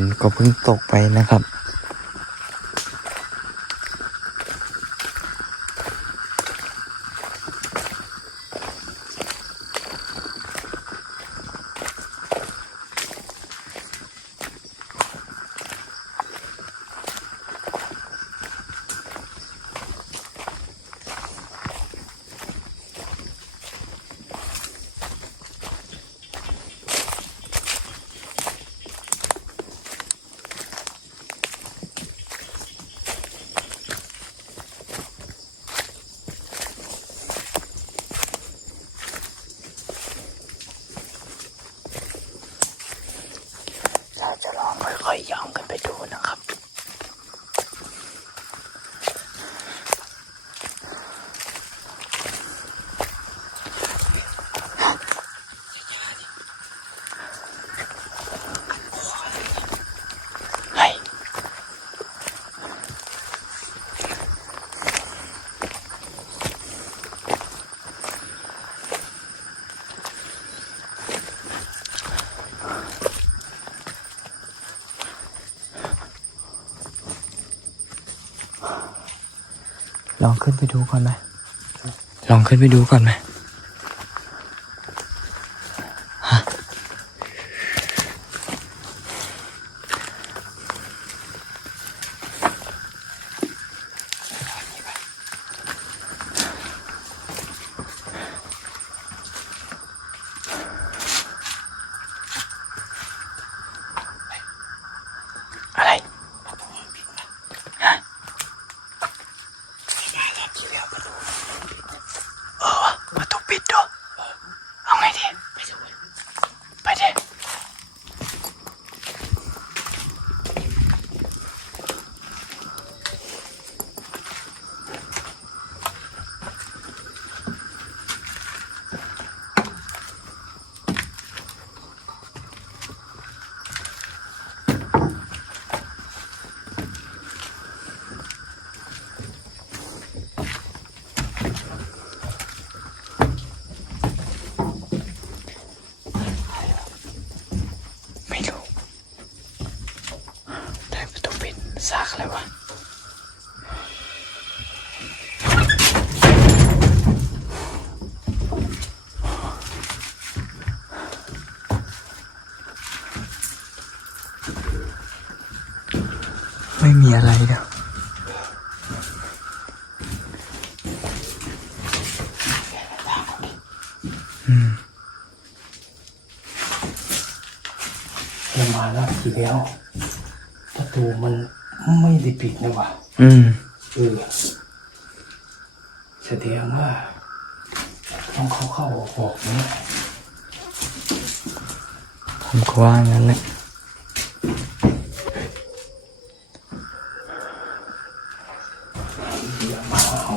นก็เพิ่งตกไปนะครับ เราจะลองค่อยๆย่องกันไปดูนะครับ เฮ้ย ลองขึ้นไปดูก่อนไหมลองขึ้นไปดูก่อนไหมฮะอะไร ฮะ เออวะประตูปิดด้วยเอาไงดีไปดูไปดิไม่รู้ ได้ประตูปิดซากอะไรวะ ไม่มีอะไรเด้ออืม เรามารอบที่แล้วประตูมันไม่ได้ปิดนะวะอืมเออแสดงว่าต้องเข้าเข้าออกออกๆเนี่ยผมก็ว่างั้นแหละ อย่ามาเอา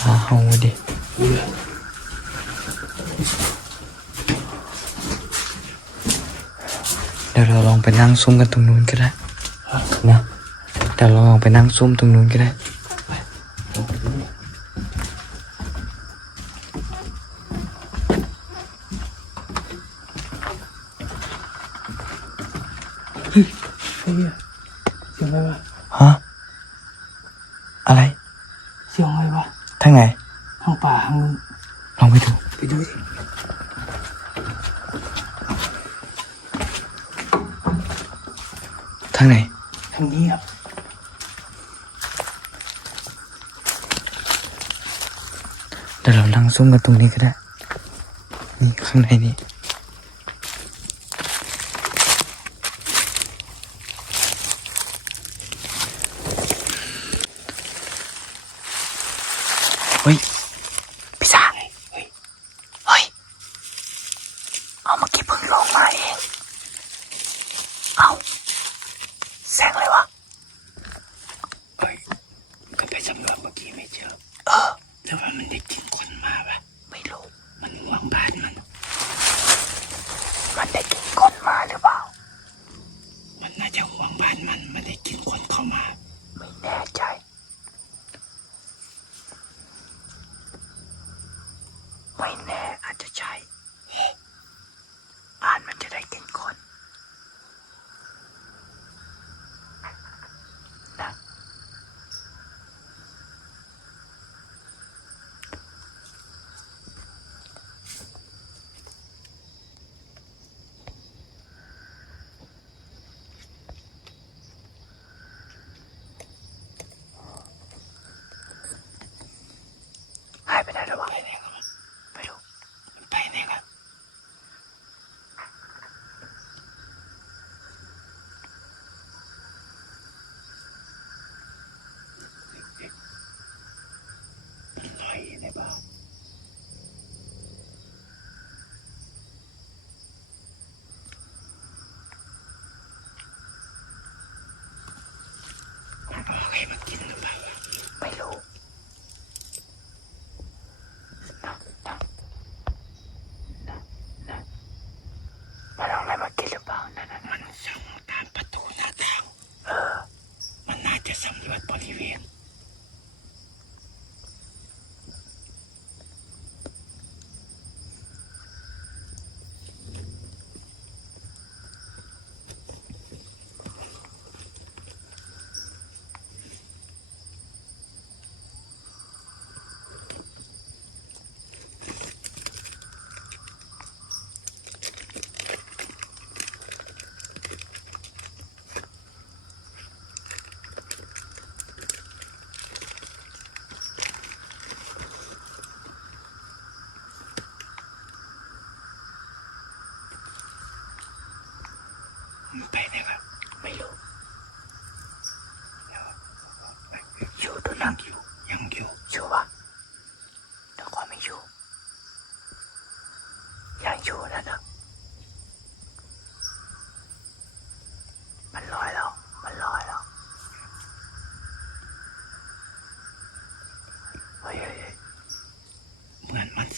มาเอาดิ เออ เดี๋ยวเราลองไปนั่งซุ่มกันตรงนู้นก็ได้นะเดี๋ยวเราลองไปนั่งซุ่มตรงนู้นก็ได้ เฮ้ยเสียงอะไรวะ ฮะ อะไร เสียงอะไรวะ ทางไหน ทางป่าทางนู้น ลองไปดู ไปดูดิ ทางไหน ทางนี้ครับ เดี๋ยวเรานั่งซุ่มกันตรงนี้ก็ได้ นี่ข้างในนี่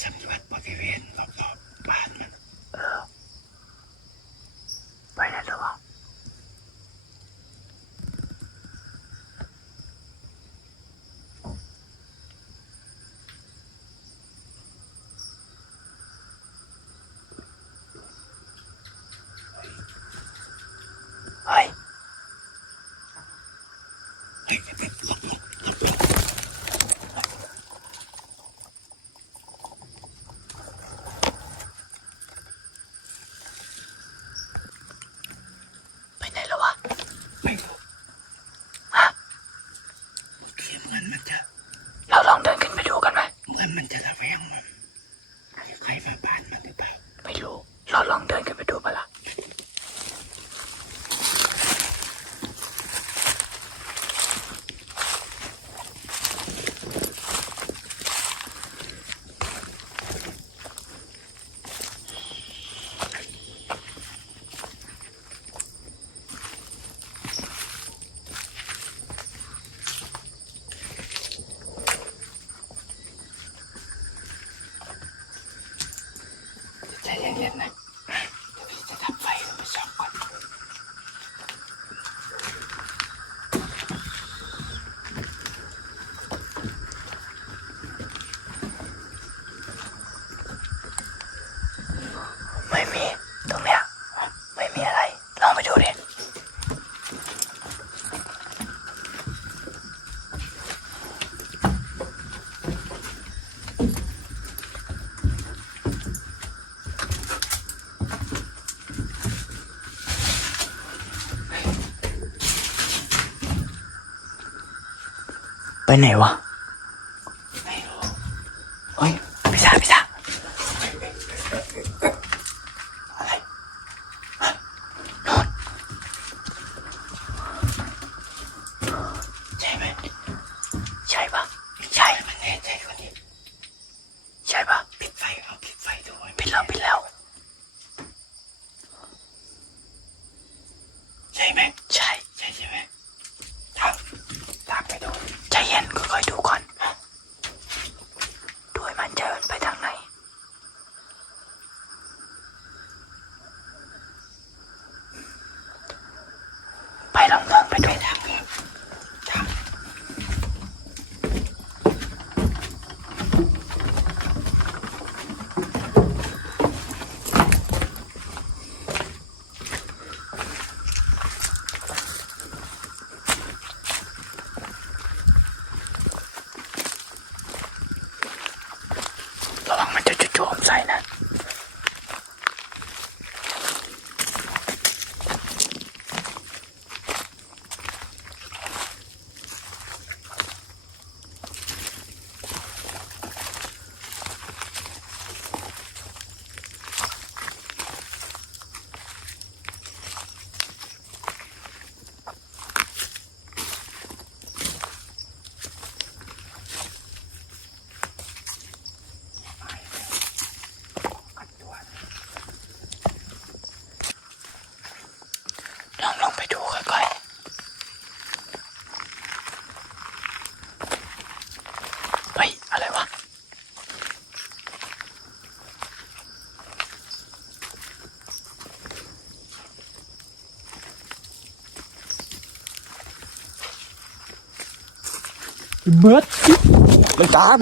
สำรวจบริเวณรอบๆบ้านมัน 回来哇 Okay. เบิร์ดมันตาม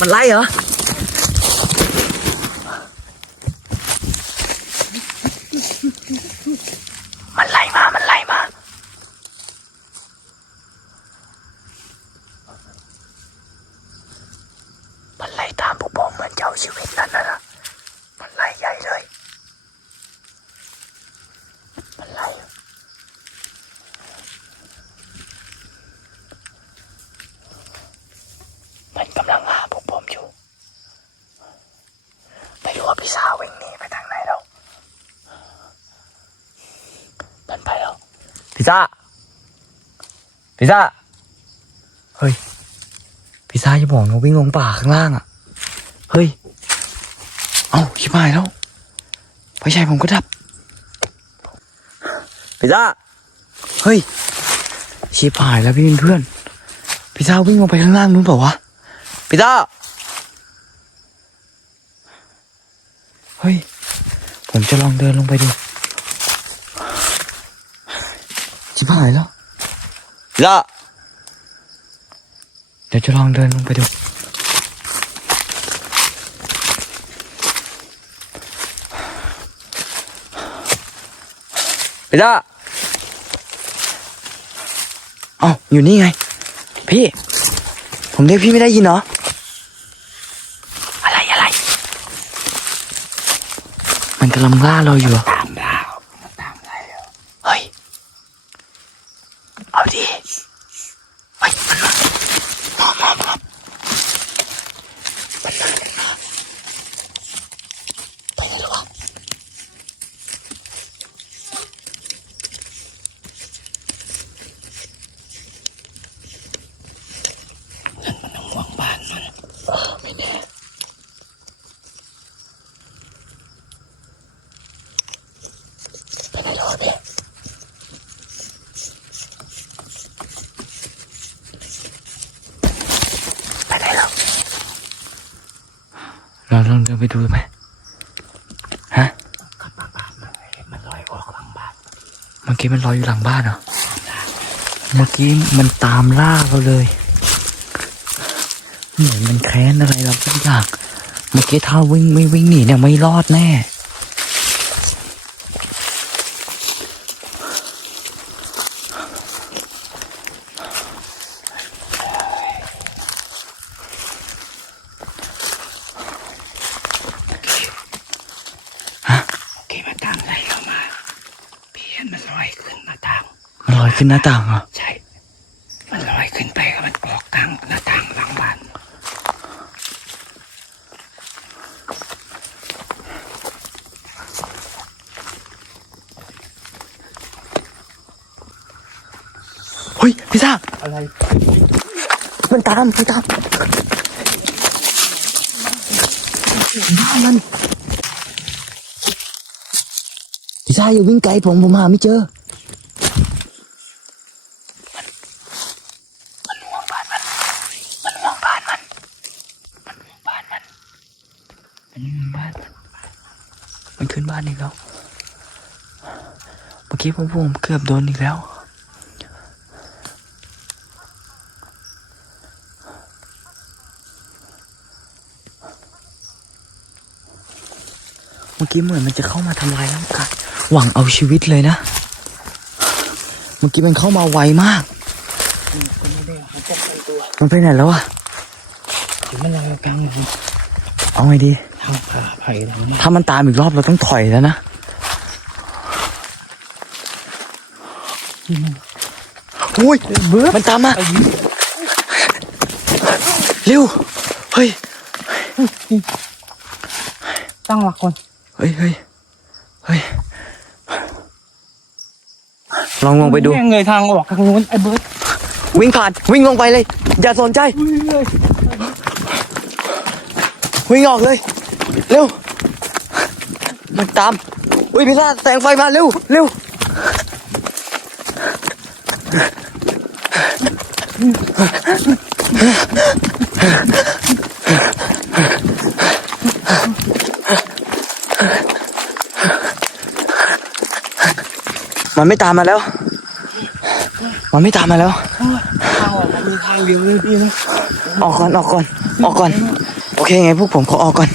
มันไล่เหรอ มันไล่มา มันไล่มา มันไล่ตามพวกผมเหมือนเจ้าชีวิตนั่นนะนะมันไล่ใหญ่เลย มันไล่ มันกำลังหาพวกผมอยู่ ไม่รู้ ว่าพี่สาววิ่งหนีไปทางไหนแล้วมันไปแล้วพิซซ่าพิซซ่าเฮ้ยพิซซ่าจะบอกนะวิ่งลงป่าข้างล่างอะ เฮ้ย เอ้าชิบหายแล้วไฟฉายผมก็ดับพิซซ่าเฮ้ยชิบหายแล้วพี่เพื่อนพิซซ่าวิ่งลงไปข้างล่างนู้นเปล่าวะพิซซ่า เฮ้ย ผมจะลองเดินลงไปดูชิบหายแล้วพิซซ่าเดี๋ยวจะลองเดินลงไปดูพิซซ่าเอ้าอยู่นี่ไง พี่ ผมเรียกพี่ไม่ได้ยินเหรอ อะไรอะไร มันกำลังล่าเราอยู่เหรอ ตามดาวมันตามอะไรอะ เฮ้ย เอาดิ เฮ้ย มันมามามามามันมามันมาไปไหนแล้ววะ มันต้องห่วงบ้านมัน เออไม่แน่ ไปไหนแล้ววะพี่ไปไหนแล้ว เราลองเดินไปดูไหมฮะขับมาบ้านมันเห็นมันลอยออกหลังบ้าน เมื่อกี้มันลอยอยู่หลังบ้านเหรอ เมื่อกี้มันตามล่าเราเลยเหมือนมันแค้นอะไรเราทุกอย่าง เมื่อกี้ถ้าวิ่งไม่วิ่งหนีเนี่ยไม่รอดแน่ โอเคมันตามอะไรเรามาพี่เห็นมันลอยขึ้นหน้าต่าง มันลอย ขึ้นหน้าต่างเหรอใช่ มันลอยขึ้นไปก็มันออกทางหน้าต่างหลังบ้าน เฮ้ย พี่ซ่าอะไร มันตาม มันตามบ้านมันพี่ซ่าอย่าวิ่งไกลผมผมหาไม่เจอ มันห่วงบ้านมัน มันห่วงบ้านมัน มันห่วงบ้านมัน มันห่วงบ้านมัน มั นขึ้นบ้านอีกแล้ว เมื่อกี้ผมผมเกือบโดนอีกแล้วเมื่อกี้เหมือนมันจะเข้ามาทำลายร่างกายหวังเอาชีวิตเลยนะ เมื่อกี้มันเข้ามาไวมากก็ไม่ได้มันจะไปตัวมันไปไหนแล้วอะหรือมันลอยกลางหัวเอาไงดี ทางผ่าไผ่ตรงนี้ถ้ามันตามอีกรอบเราต้องถอยแล้วนะอุ้ยเบิร์ดมันตามมาเร็วเฮ้ยตั้งหลักก่อนเฮ้ยเฮ้ยเฮ้ยลองลงไปดูแม่งเงยทางออกทางนู้นไอ้เบิร์ดวิ่งผ่านวิ่งลงไปเลย อย่าสนใจ วิ่งออกเลย เร็ว มันตาม อุ้ยพิซซ่าแสงไฟมาเร็วเร็วมันไม่ตามมาแล้ว มันไม่ตามมาแล้วทางออกมันมีทางเดียวเลยพี่นะออกก่อนออกก่อน ออกก่อน โอเคไงพวกผมขอออกก่อน